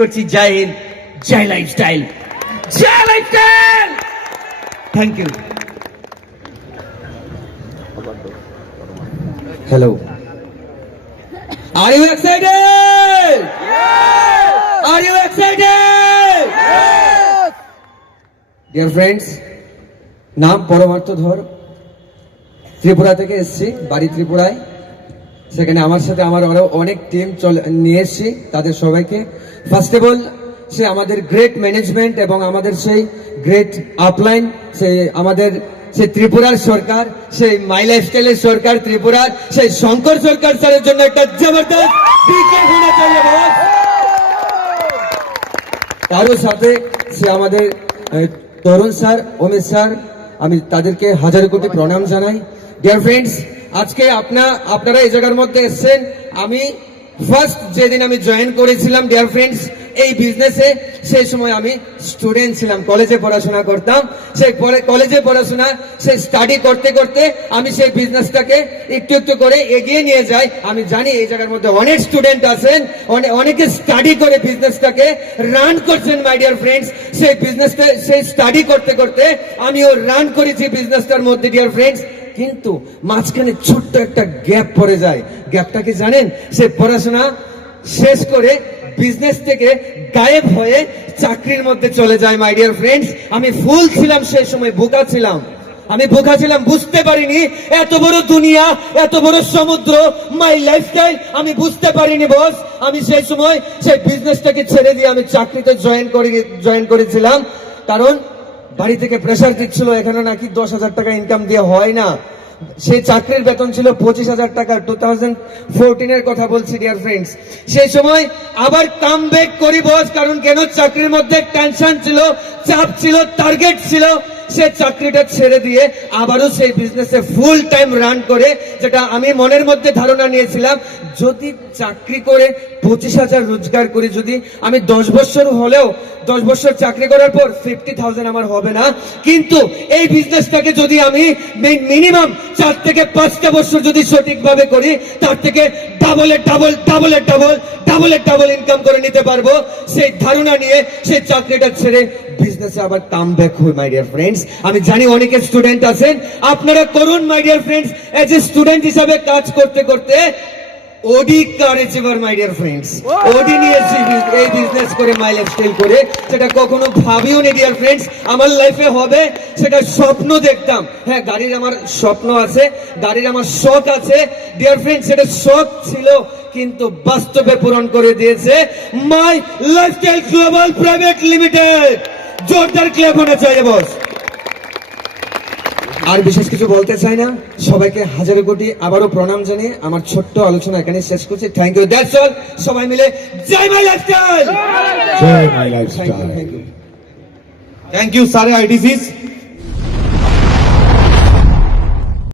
করছি জয় হিন্দ জয় Lifestyle Joy Lifestyle thank you hello Are you excited? আর you excited? Dear friends, নাম পরমার্থ ধর। ত্রিপুরা থেকে এসেছি বাড়ি ত্রিপুরায়। সেখানে আমার সাথে আমার আরও অনেক টিম চলে, নিয়ে এসেছি তাদের সবাইকে। ফার্স্ট অফ অল সে আমাদের গ্রেট ম্যানেজমেন্ট এবং আমাদের সেই গ্রেট আপলাইন সেই আমাদের সেই ত্রিপুরার সরকার, সেই মাই লাইফস্টাইলের সরকার ত্রিপুরার সেই শঙ্কর সরকার স্যারের জন্য একটা জবরদস্ত তারও সাথে সে আমাদের তরুণ স্যার, অমিত স্যার, আমি তাদেরকে হাজার কোটি প্রণাম জানাই। ডিয়ার ফ্রেন্ডস আজকে আপনা, আপনারা এই জায়গার মধ্যে এসেছেন। আমি ফার্স্ট যেদিন আমি জয়েন করেছিলাম ডিয়ার ফ্রেন্ডস এই বিজনেসে সেই সময় আমি স্টুডেন্ট ছিলাম কলেজে পড়াশোনা করতাম। সেই কলেজে পড়াশোনা, সেই স্টাডি করতে করতে আমি সেই বিজনেসটাকে একটু একটু করে এগিয়ে নিয়ে যাই। আমি জানি এই জায়গার মধ্যে অনেক স্টুডেন্ট আছেন, অনে- অনেকে স্টাডি করে বিজনেসটাকে রান করছেন মাই ডিয়ার ফ্রেন্ডস সেই বিজনেসটা সেই স্টাডি করতে করতে আমিও রান করেছি বিজনেসটার মধ্যে ডিয়ার ফ্রেন্ডস কিন্তু মাঝখানে ছোট্ট একটা গ্যাপ পড়ে যায়। গ্যাপটা কি জানেন? সে পড়াশোনা শেষ করে বিজনেস থেকে গায়েব হয়ে চাকরির মধ্যে চলে যায় মাই ডিয়ার ফ্রেন্ডস আমি ফুল ছিলাম সেই সময়, বোকা ছিলাম। আমি বোকা ছিলাম, বুঝতে পারিনি। এত বড় দুনিয়া, এত বড় সমুদ্র মাই লাইফস্টাইল আমি বুঝতে পারিনি বস আমি সেই সময় সেই বিজনেসটাকে ছেড়ে দিয়ে আমি চাকরিতে জয়েন করে জয়েন করেছিলাম। কারণ বাড়ি থেকে প্রেশার দিচ্ছিল, এখানে নাকি দশ হাজার টাকা ইনকাম দিয়ে হয় না। সেই চাকরির বেতন ছিল পঁচিশ হাজার টাকা টু থাউজেন্ড ফোরটিনের কথা বলছি ডিয়ার ফ্রেন্ডস সেই সময় আবার কাম ব্যাক করি বস কারণ কেন? চাকরির মধ্যে টেনশন ছিল, চাপ ছিল টার্গেট ছিল। সে চাকরিটা ছেড়ে দিয়ে আবারও সেই বিজনেসে ফুল টাইম রান করে, যেটা আমি মনের মধ্যে ধারণা নিয়েছিলাম, যদি চাকরি করে পঁচিশ হাজার রোজগার করি যদি, আমি দশ বছর হলেও, দশ বছর চাকরি করার পর ফিফটি থাউজেন্ড আমার হবে না। কিন্তু এই বিজনেসটাকে যদি আমি মিনিমাম চার থেকে পাঁচটা বছর যদি সঠিকভাবে করি, তার থেকে ডাবলে ডাবল ডাবলে ডাবল ডাবলে ডাবল ইনকাম করে নিতে পারব। সেই ধারণা নিয়ে সেই চাকরিটা ছেড়ে বিজনেসে আবার কাম ব্যাক হই মাই ডিয়ার ফ্রেন্ডস আমি জানি অনেকে স্টুডেন্ট আছেন। আপনারা করুন my dear friends as a student হিসাবে কাজ করতে করতে ওডি কার মাই ডিয়ার ফ্রেন্ডস ওডি এই বিজনেস করে মাই লাইফস্টাইল করে সেটা কখনো ভাবিও নি ডিয়ার ফ্রেন্ডস আমার লাইফে হবে সেটা স্বপ্ন দেখতাম। হ্যাঁ গাড়ির আমার স্বপ্ন আছে গাড়ির আমার শখ আছে। ডিয়ার ফ্রেন্ডস সেটা শখ ছিল কিন্তু বাস্তবে পূরণ করে দিয়েছে my lifestyle global private limited জোরদার ক্লেব হোনা চাই বস আর বিশেষ কিছু বলতে চাই না। সবাইকে হাজার কোটি আবারও প্রণাম জানিয়ে আমার ছোট্ট আলোচনা এখানে শেষ করছি। থ্যাংক ইউ দ্যাটস অল সবাই মিলে জয় মাই lifestyle Joy My Lifestyle thank you thank you sir আইডিসিস